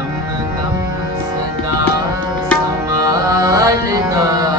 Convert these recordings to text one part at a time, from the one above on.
ਦਮ ਦਮ ਸਦਾ ਸੰਭਾਲਦਾ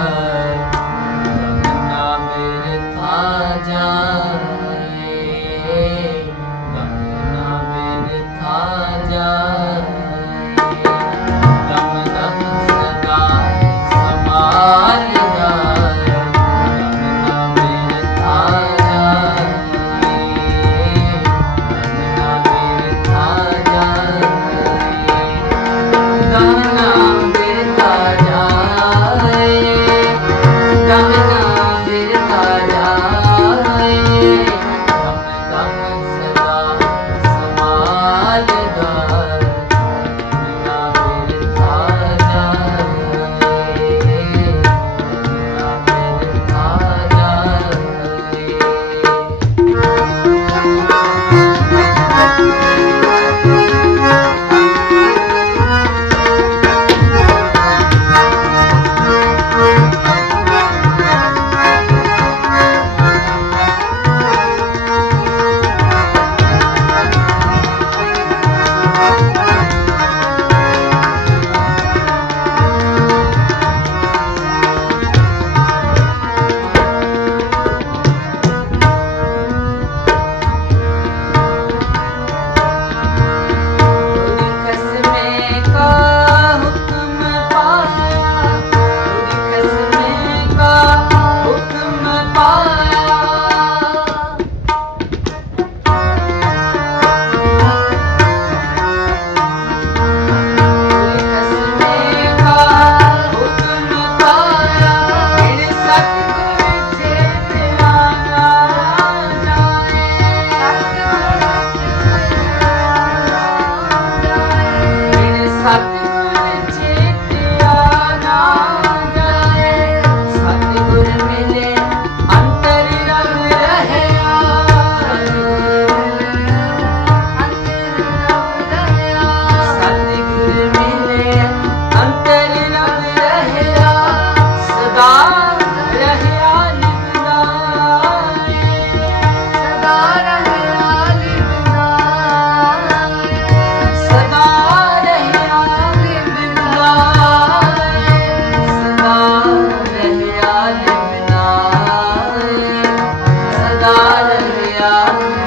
Yeah.